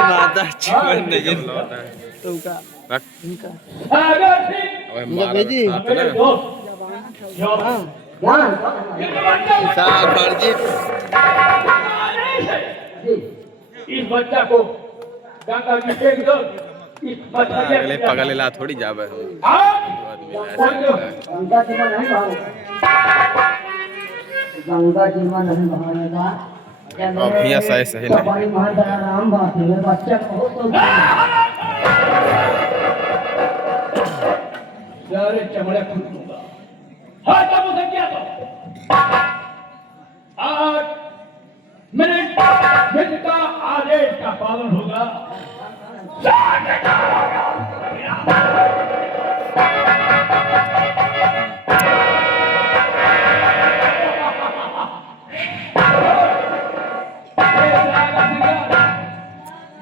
माता चुवन नहीं तो का इनका बेजी साहब फर्जी इस बच्चा को गंगा जी फेंक दो। इस बच्चा अगले पगले ला थोड़ी जावे गंगा जी में नहीं बहानेगा। भैया सही सही नहीं बड़ी महाराम बात है बच्चा को तो सारे चमड़े फूट दूंगा। हाँ तब उसे क्या दो 8 मिनट का आदेश का पालन होगा।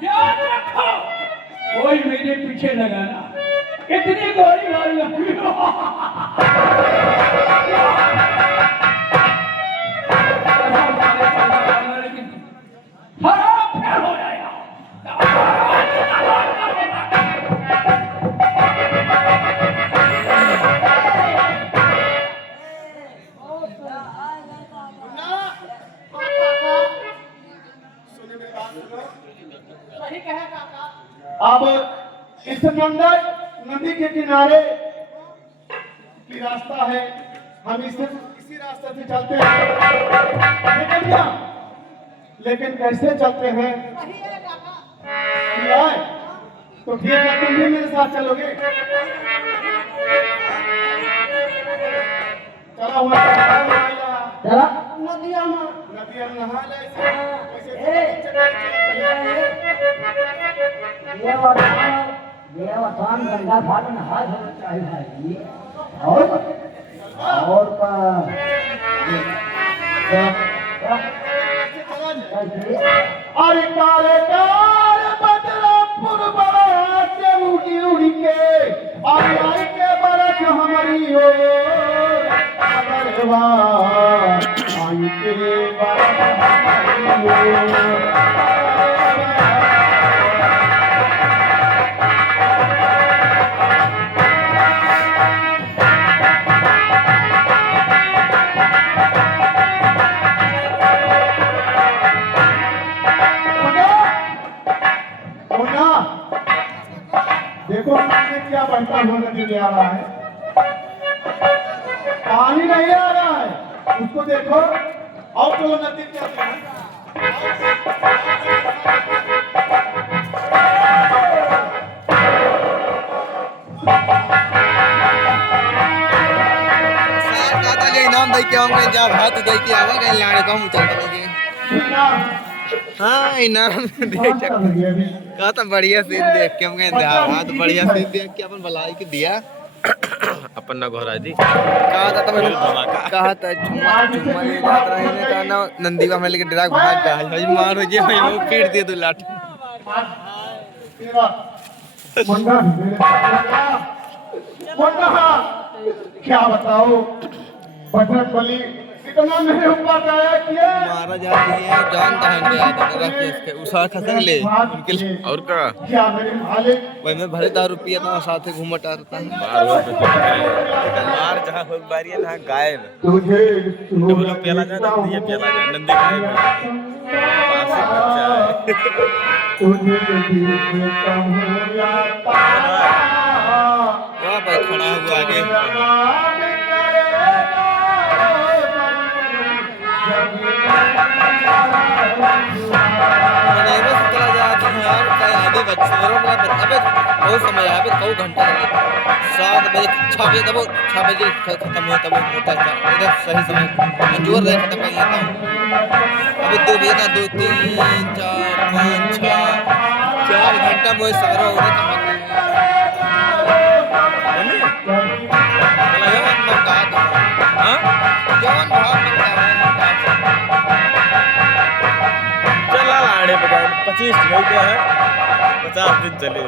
याद रखो कोई मेरे पीछे लगाना इतनी गोली मारूंगा खराब हो जाएगा। अब इस गंगा नदी के किनारे की रास्ता है, हम इसी रास्ते से चलते हैं। लेकिन कैसे चलते हैं? तो ठीक है, तुम भी मेरे साथ चलोगे? चला हुआ चला नदिया में नहा ले। ये वतान गंगा घाट में हाथ धोना चाहिए भाई। और का अरे काले काल बदलापुर बड़ा के उड़ी उड़ी के आई के बरख हमारी हो अगरवा आई के बरख हमारी हो। देखो पानी क्या बढ़ता हुआ नदी आ रहा है, पानी नहीं आ रहा है उसको देखो। और तो नदी क्या नाम दे के आऊंगे जब हाथ दे के आवा कहीं लाने कम चल लगे। हाँ इनाम देख कहा तो बढ़िया सीन देख के हम कहें हाथ बढ़िया सीन देख के अपन भलाई के दिया अपन ना घोरा जी कहा था मैंने कहा था चुम्मा चुम्मा ले जात रहे ने कहा ना नंदीवा में लेके डायरेक्ट भाग गया भाई मार हो जे भाई वो पीट दिए तू लाठ क्या बताओ बजरंगबली इतना नहीं हो पाता है कि मारा जाती है जानता है नहीं आता तेरा केस के उसा खसक ले उनके लिए और का क्या मेरे मालिक भाई मैं भरे 10 रुपया था साथ ही घूमट आता है मार जहां हो बारी है ना गायब तुझे बोलो पेला जा नंदी है पेला जा नंदी पास से बच्चा है तुझे देखता हूं या वाह भाई खड़ा हुआ आगे बहुत समय है अभी 2 घंटा लगे 7 बजे 6 बजे तब 6 बजे खत्म हुआ तब होता है इधर सही समय जोर रहे खत्म कर लेता हूँ अभी 2 बजे ना 2 3 4 5 6 4 घंटा मुझे सवेरा होने का चला लाड़े 25 है 50 दिन चले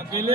अकेले